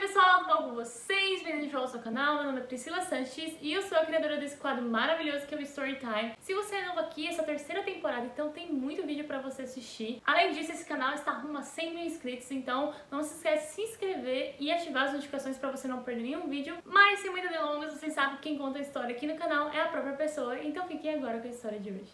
pessoal, tudo bom com vocês? Bem-vindo de volta ao seu canal, meu nome é Priscila Sanches e eu sou a criadora desse quadro maravilhoso que é o Storytime. Se você é novo aqui, essa é a terceira temporada, então tem muito vídeo pra você assistir. Além disso, esse canal está rumo a 100 mil inscritos, então não se esquece de se inscrever e ativar as notificações pra você não perder nenhum vídeo. Mas sem muitas delongas, vocês sabem que quem conta a história aqui no canal é a própria pessoa, então fiquem agora com a história de hoje.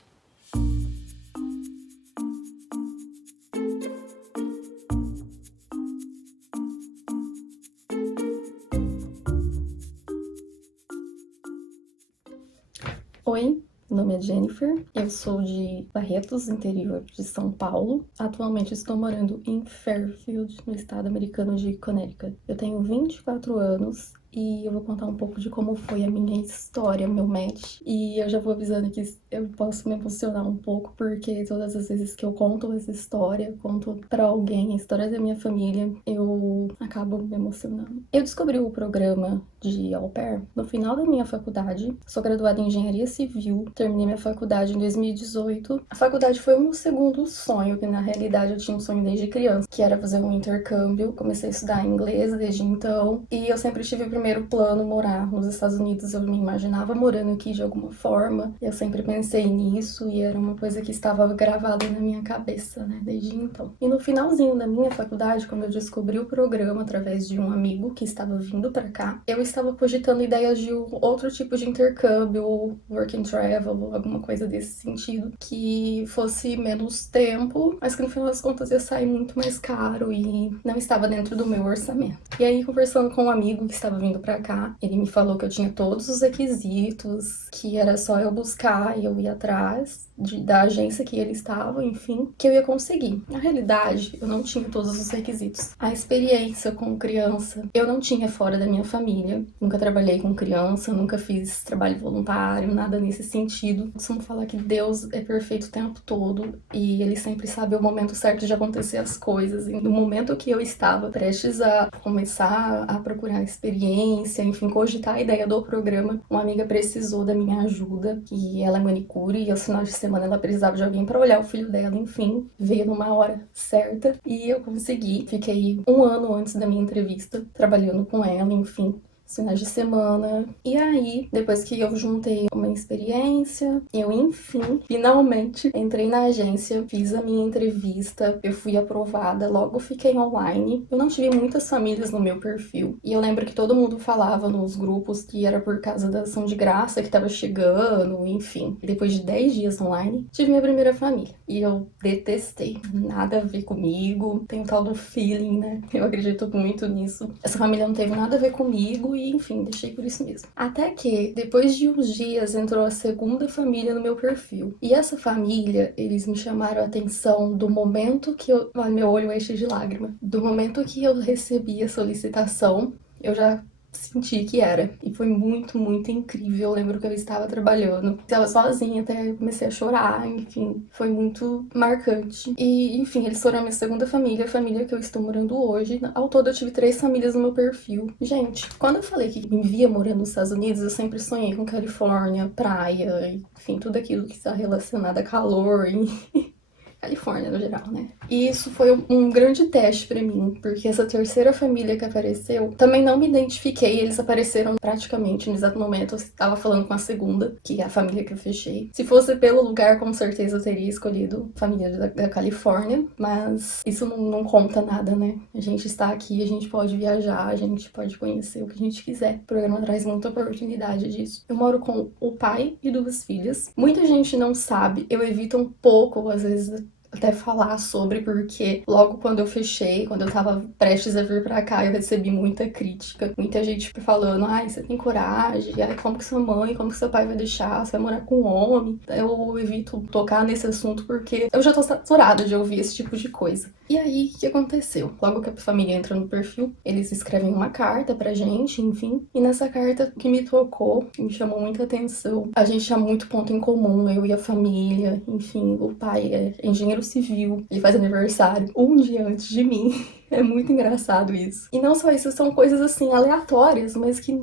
Oi, meu nome é Jennifer, eu sou de Barretos, interior de São Paulo. Atualmente estou morando em Fairfield, no estado americano de Connecticut. Eu tenho 24 anos e eu vou contar um pouco de como foi a minha história, meu match. E eu já vou avisando que eu posso me emocionar um pouco, porque todas as vezes que eu conto essa história, conto pra alguém a história da minha família, eu acabo me emocionando. Eu descobri o programa de au pair no final da minha faculdade. Sou graduada em Engenharia Civil, terminei minha faculdade em 2018. A faculdade foi o meu segundo sonho, que na realidade eu tinha um sonho desde criança, que era fazer um intercâmbio. Comecei a estudar inglês desde então, e eu sempre tive o primeiro plano morar nos Estados Unidos. Eu me imaginava morando aqui de alguma forma, eu sempre pensei nisso e era uma coisa que estava gravada na minha cabeça, né, desde então. E no finalzinho da minha faculdade, quando eu descobri o programa através de um amigo que estava vindo pra cá, eu estava cogitando ideias de outro tipo de intercâmbio, work and travel, alguma coisa desse sentido, que fosse menos tempo, mas que no final das contas ia sair muito mais caro e não estava dentro do meu orçamento. E aí, conversando com um amigo que estava vindo pra cá, ele me falou que eu tinha todos os requisitos, que era só eu buscar e eu ir atrás da agência que ele estava, enfim, que eu ia conseguir. Na realidade, eu não tinha todos os requisitos. A experiência com criança, eu não tinha fora da minha família. Nunca trabalhei com criança, nunca fiz trabalho voluntário, nada nesse sentido. Eu costumo falar que Deus é perfeito o tempo todo e Ele sempre sabe o momento certo de acontecer as coisas. E no momento que eu estava prestes a começar a procurar experiência, enfim, cogitar a ideia do programa, uma amiga precisou da minha ajuda, e ela é manicure, e aos finais de semana ela precisava de alguém para olhar o filho dela, enfim, veio numa hora certa e eu consegui. Fiquei um ano antes da minha entrevista trabalhando com ela, enfim, finais de semana. E aí, depois que eu juntei uma experiência, eu, enfim, finalmente entrei na agência, fiz a minha entrevista, eu fui aprovada, logo fiquei online. Eu não tive muitas famílias no meu perfil, e eu lembro que todo mundo falava nos grupos que era por causa da ação de graça que tava chegando, enfim. E depois de 10 dias online, tive minha primeira família. E eu detestei, nada a ver comigo, tem o tal do feeling, né? Eu acredito muito nisso. Essa família não teve nada a ver comigo, e enfim, deixei por isso mesmo. Até que, depois de uns dias, entrou a segunda família no meu perfil. E essa família, eles me chamaram a atenção do momento que eu... meu olho enche de lágrima. Do momento que eu recebi a solicitação, eu já senti que era. E foi muito, muito incrível. Eu lembro que eu estava trabalhando, estava sozinha, até comecei a chorar, enfim. Foi muito marcante. E, enfim, eles foram a minha segunda família, a família que eu estou morando hoje. Ao todo, eu tive 3 famílias no meu perfil. Gente, quando eu falei que me via morando nos Estados Unidos, eu sempre sonhei com Califórnia, praia, enfim, tudo aquilo que está relacionado a calor e... Califórnia no geral, né? E isso foi um grande teste pra mim, porque essa terceira família que apareceu, também não me identifiquei, eles apareceram praticamente no exato momento. Eu estava falando com a segunda, que é a família que eu fechei. Se fosse pelo lugar, com certeza eu teria escolhido a família da Califórnia, mas isso não conta nada, né? A gente está aqui, a gente pode viajar, a gente pode conhecer o que a gente quiser. O programa traz muita oportunidade disso. Eu moro com o pai e 2 filhas. Muita gente não sabe, eu evito um pouco, às vezes, até falar sobre, porque logo quando eu fechei, quando eu tava prestes a vir pra cá, eu recebi muita crítica, muita gente falando, ai, você tem coragem, ai, como que sua mãe, como que seu pai vai deixar, você vai morar com um homem. Eu evito tocar nesse assunto porque eu já tô saturada de ouvir esse tipo de coisa. E aí, o que aconteceu? Logo que a família entra no perfil, eles escrevem uma carta pra gente, enfim, e nessa carta o que me tocou, que me chamou muita atenção, a gente tinha muito ponto em comum, eu e a família, enfim, o pai é engenheiro civil, ele faz aniversário um dia antes de mim. É muito engraçado isso. E não só isso, são coisas assim aleatórias, mas que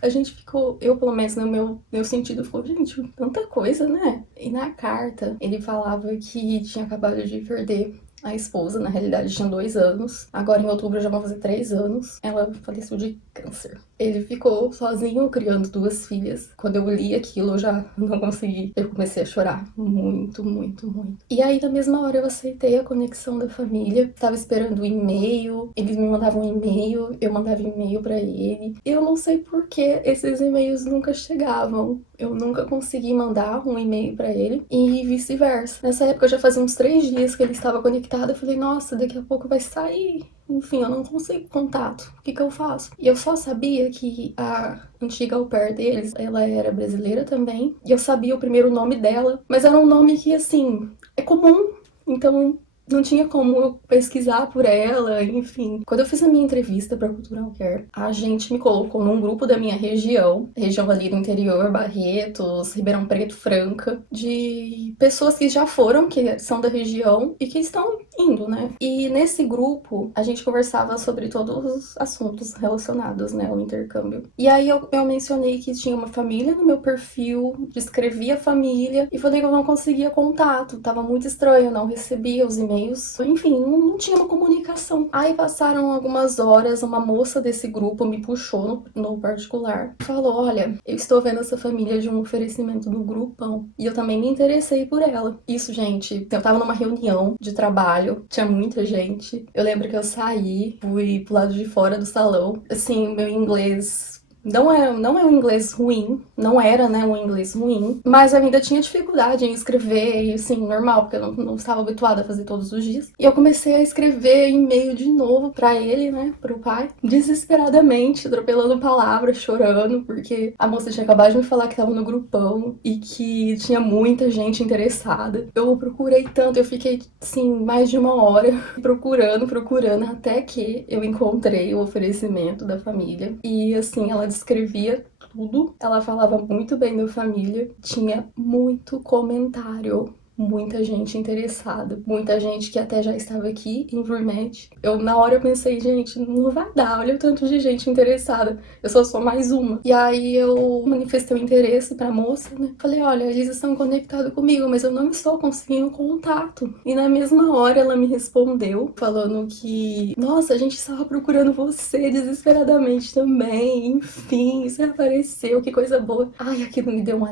a gente ficou, eu pelo menos no meu sentido, ficou, gente, tanta coisa, né? E na carta ele falava que tinha acabado de perder A esposa, na realidade, tinha 2 anos. Agora, em outubro, já vão fazer 3 anos. Ela faleceu de câncer. Ele ficou sozinho, criando 2 filhas. Quando eu li aquilo, eu já não consegui. Eu comecei a chorar muito, muito, muito. E aí, na mesma hora, eu aceitei a conexão da família. Tava esperando o e-mail. Eles me mandavam um e-mail, eu mandava e-mail pra ele. Eu não sei por que esses e-mails nunca chegavam. Eu nunca consegui mandar um e-mail pra ele e vice-versa. Nessa época já fazia uns 3 dias que ele estava conectado. Eu falei, nossa, daqui a pouco vai sair. Enfim, eu não consigo contato. O que que eu faço? E eu só sabia que a antiga au pair deles, ela era brasileira também. E eu sabia o primeiro nome dela, mas era um nome que, assim, é comum. Então, não tinha como eu pesquisar por ela, enfim. Quando eu fiz a minha entrevista pra Cultural Care, a gente me colocou num grupo da minha região ali do interior, Barretos, Ribeirão Preto, Franca, de pessoas que já foram, que são da região e que estão indo, né? E nesse grupo, a gente conversava sobre todos os assuntos relacionados, né, ao intercâmbio. E aí eu mencionei que tinha uma família no meu perfil, descrevi a família e falei que eu não conseguia contato, tava muito estranho, eu não recebia os e-mails. Enfim, não tinha uma comunicação. Aí passaram algumas horas, uma moça desse grupo me puxou no particular. Falou, olha, eu estou vendo essa família de um oferecimento do grupão. E eu também me interessei por ela. Isso, gente, eu tava numa reunião de trabalho, tinha muita gente. Eu lembro que eu saí, fui pro lado de fora do salão. Assim, meu inglês não é um inglês ruim, não era, né, um inglês ruim, mas eu ainda tinha dificuldade em escrever, e assim, normal, porque eu não estava habituada a fazer todos os dias. E eu comecei a escrever e-mail de novo pra ele, né, pro pai, desesperadamente, atropelando palavras, chorando, porque a moça tinha acabado de me falar que tava no grupão e que tinha muita gente interessada. Eu procurei tanto, eu fiquei, assim, mais de 1 hora procurando, até que eu encontrei o oferecimento da família. E, assim, ela descrevia tudo. Ela falava muito bem da família. Tinha muito comentário. Muita gente interessada, muita gente que até já estava aqui em Vermont. Na hora eu pensei, gente, não vai dar, olha o tanto de gente interessada, eu só sou mais uma. E aí eu manifestei o interesse pra moça, né? Falei, olha, eles estão conectados comigo, mas eu não estou conseguindo contato. E na mesma hora ela me respondeu, falando que, nossa, a gente estava procurando você desesperadamente também, enfim, você apareceu, que coisa boa. Ai, aquilo me deu um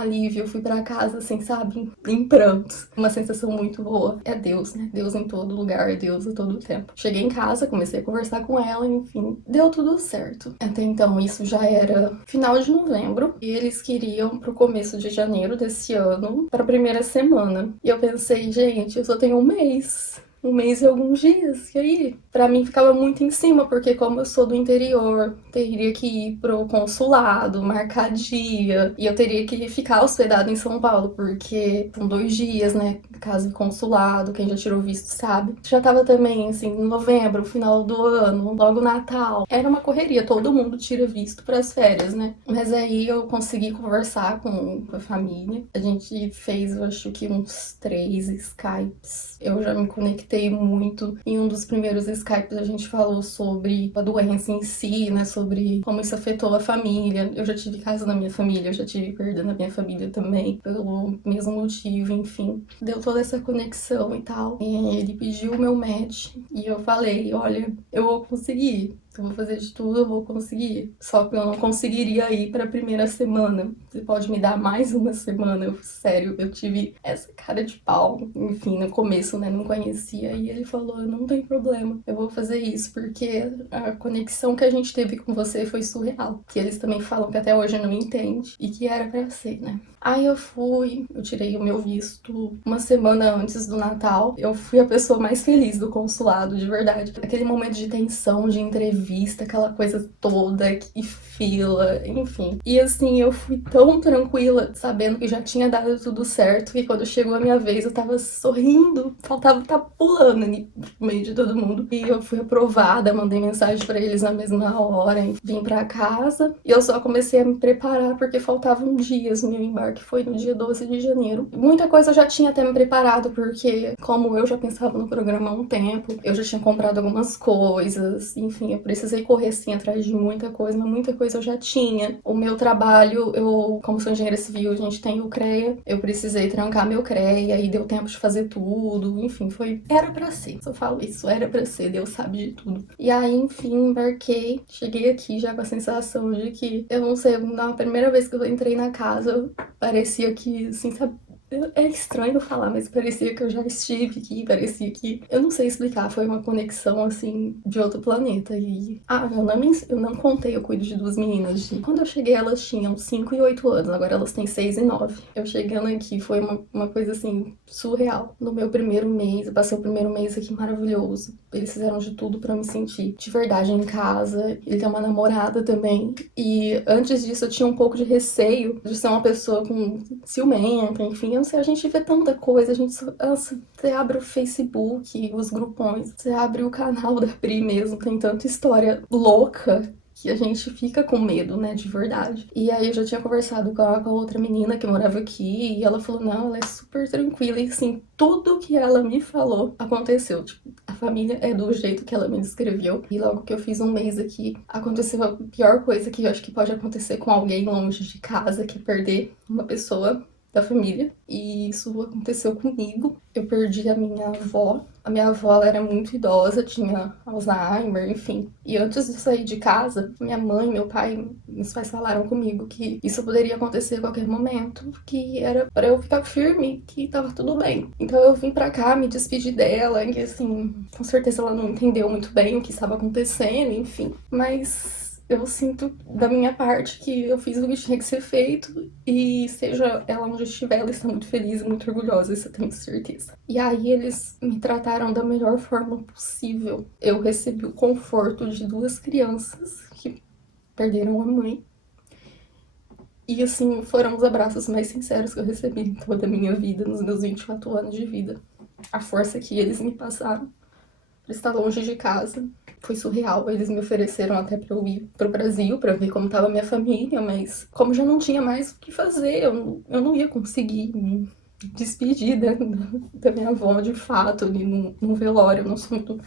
alívio, eu fui pra casa, assim, sabe, em prantos. Uma sensação muito boa. É Deus, né? Deus em todo lugar, é Deus a todo tempo. Cheguei em casa, comecei a conversar com ela, enfim, deu tudo certo. Até então, isso já era final de novembro, e eles queriam pro começo de janeiro desse ano, pra primeira semana. E eu pensei, gente, eu só tenho 1 mês e alguns dias. E aí, pra mim ficava muito em cima, porque como eu sou do interior, teria que ir pro consulado, marcar dia, e eu teria que ficar hospedada em São Paulo, porque são 2 dias, né, caso do consulado, quem já tirou visto sabe. Já tava também, assim, em novembro, final do ano, logo Natal. Era uma correria, todo mundo tira visto pras férias, né. Mas aí eu consegui conversar com a família. A gente fez, eu acho que uns 3 Skypes. Eu já me conectei muito. Em um dos primeiros Skypes a gente falou sobre a doença em si, né, sobre como isso afetou a família. Eu já tive caso na minha família, eu já tive perda na minha família também, pelo mesmo motivo, enfim. Deu toda essa conexão e tal. E ele pediu o meu match e eu falei, olha, eu vou conseguir. Eu vou fazer de tudo, eu vou conseguir. Só que eu não conseguiria ir pra primeira semana. Você pode me dar mais 1 semana? Sério, eu tive essa cara de pau. Enfim, no começo, né, não conhecia. E ele falou, não tem problema, eu vou fazer isso, porque a conexão que a gente teve com você foi surreal. Que eles também falam que até hoje não entende. E que era pra ser, né? Aí eu tirei o meu visto 1 semana antes do Natal. Eu fui a pessoa mais feliz do consulado, de verdade. Aquele momento de tensão, de entrevista, aquela coisa toda, e fila, enfim. E assim, eu fui tão tranquila, sabendo que já tinha dado tudo certo, que quando chegou a minha vez eu tava sorrindo, faltava estar pulando no meio de todo mundo. E eu fui aprovada, mandei mensagem pra eles na mesma hora, vim pra casa. E eu só comecei a me preparar porque faltavam dias no meu embarque aniversário, que foi no dia 12 de janeiro. Muita coisa eu já tinha até me preparado, porque como eu já pensava no programa há um tempo, eu já tinha comprado algumas coisas, enfim, eu precisei correr assim atrás de muita coisa, mas muita coisa eu já tinha. O meu trabalho, eu, como sou engenheira civil, a gente tem o CREA, eu precisei trancar meu CREA, e deu tempo de fazer tudo, enfim, era pra ser, se eu falo isso, era pra ser, Deus sabe de tudo. E aí, enfim, embarquei, cheguei aqui já com a sensação de que, eu não sei, na primeira vez que eu entrei na casa, parecia que, assim, sabe, é estranho falar, mas parecia que eu já estive aqui, parecia que... Eu não sei explicar, foi uma conexão, assim, de outro planeta. E... eu não contei, eu cuido de duas meninas. Quando eu cheguei, elas tinham 5 e 8 anos, agora elas têm 6 e 9. Eu chegando aqui foi uma coisa, assim, surreal. No meu primeiro mês, eu passei o primeiro mês aqui maravilhoso. Eles fizeram de tudo pra me sentir de verdade em casa. Ele tem uma namorada também. E antes disso, eu tinha um pouco de receio de ser uma pessoa com ciumenta, enfim, não sei, a gente vê tanta coisa, a gente só... Nossa, você abre o Facebook, os grupões, você abre o canal da Pri mesmo, tem tanta história louca que a gente fica com medo, né, de verdade. E aí eu já tinha conversado com a outra menina que morava aqui, e ela falou, não, ela é super tranquila, e assim, tudo que ela me falou aconteceu, tipo, a família é do jeito que ela me descreveu, e logo que eu fiz um mês aqui, aconteceu a pior coisa que eu acho que pode acontecer com alguém longe de casa, que é perder uma pessoa da família, e isso aconteceu comigo. Eu perdi a minha avó. A minha avó, ela era muito idosa, tinha Alzheimer, enfim. E antes de sair de casa, minha mãe, meu pai, meus pais falaram comigo que isso poderia acontecer a qualquer momento, que era pra eu ficar firme, que tava tudo bem. Então eu vim pra cá, me despedir dela, e assim, com certeza ela não entendeu muito bem o que estava acontecendo, enfim. Mas eu sinto da minha parte que eu fiz o que tinha que ser feito, e seja ela onde estiver, ela está muito feliz e muito orgulhosa, isso eu tenho certeza. E aí eles me trataram da melhor forma possível. Eu recebi o conforto de duas crianças que perderam a mãe. E assim, foram os abraços mais sinceros que eu recebi em toda a minha vida, nos meus 24 anos de vida. A força que eles me passaram por estar longe de casa foi surreal. Eles me ofereceram até pra eu ir pro Brasil pra ver como tava a minha família, mas como já não tinha mais o que fazer, eu não ia conseguir me despedir da minha avó de fato, ali no velório. Eu não sou muito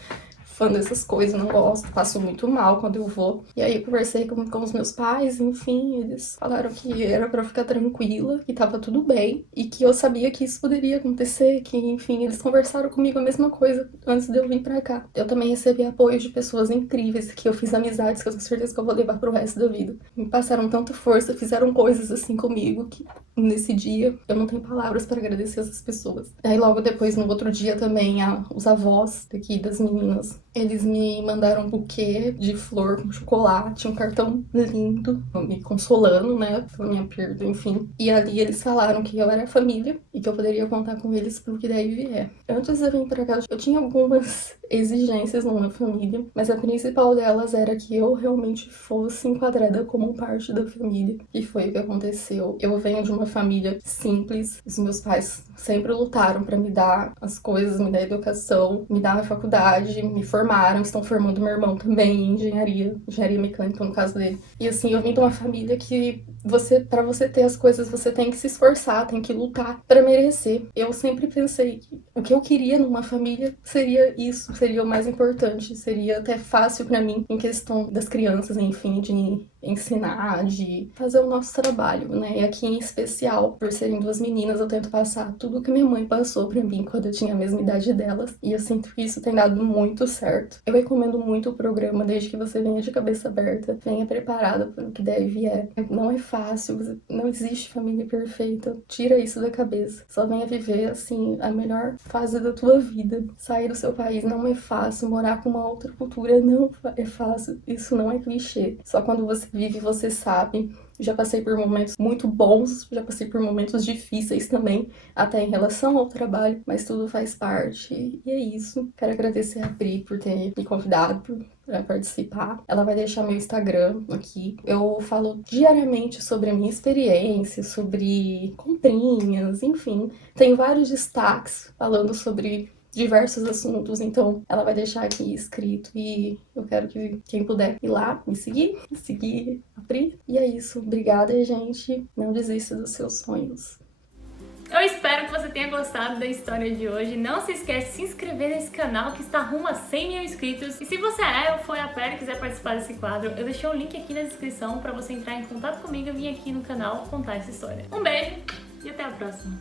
fã dessas coisas, não gosto, passo muito mal quando eu vou. E aí eu conversei com os meus pais, enfim, eles falaram que era pra eu ficar tranquila, que tava tudo bem, e que eu sabia que isso poderia acontecer, que, enfim, eles conversaram comigo a mesma coisa antes de eu vir pra cá. Eu também recebi apoio de pessoas incríveis, que eu fiz amizades que eu tenho certeza que eu vou levar pro resto da vida. Me passaram tanta força, fizeram coisas assim comigo, que nesse dia eu não tenho palavras para agradecer essas pessoas. Aí logo depois, no outro dia também, os avós daqui das meninas, eles me mandaram um buquê de flor com chocolate, um cartão lindo, me consolando, né, pela minha perda, enfim. E ali eles falaram que eu era família e que eu poderia contar com eles pro que daí vier. Antes de eu vir pra cá, eu tinha algumas exigências numa família, mas a principal delas era que eu realmente fosse enquadrada como parte da família. E foi o que aconteceu. Eu venho de uma família simples, os meus pais sempre lutaram pra me dar as coisas, me dar educação, me dar a faculdade, me formaram, estão formando meu irmão também em engenharia mecânica no caso dele. E assim, eu vim de uma família que para você ter as coisas, você tem que se esforçar, tem que lutar pra merecer. Eu sempre pensei que o que eu queria numa família seria isso, seria o mais importante, seria até fácil pra mim em questão das crianças, enfim, de ensinar, de fazer o nosso trabalho, né? E aqui em especial, por serem duas meninas, eu tento passar tudo que minha mãe passou pra mim quando eu tinha a mesma idade delas, e eu sinto que isso tem dado muito certo. Eu recomendo muito o programa, desde que você venha de cabeça aberta, venha preparada para o que deve e vier. Não é fácil, não existe família perfeita, tira isso da cabeça. Só venha viver, assim, a melhor fase da tua vida. Sair do seu país não é fácil, morar com uma outra cultura não é fácil, isso não é clichê. Só quando você vive, você sabe. Já passei por momentos muito bons, já passei por momentos difíceis também, até em relação ao trabalho, mas tudo faz parte. E é isso. Quero agradecer a Pri por ter me convidado para participar. Ela vai deixar meu Instagram aqui. Eu falo diariamente sobre a minha experiência, sobre comprinhas, enfim. Tem vários destaques falando sobre diversos assuntos, então ela vai deixar aqui escrito, e eu quero que quem puder ir lá me seguir a sempre. E é isso. Obrigada, gente. Não desista dos seus sonhos. Eu espero que você tenha gostado da história de hoje. Não se esquece de se inscrever nesse canal que está rumo a 100 mil inscritos. E se você ou foi a pé e quiser participar desse quadro, eu deixei um link aqui na descrição para você entrar em contato comigo e vir aqui no canal contar essa história. Um beijo e até a próxima!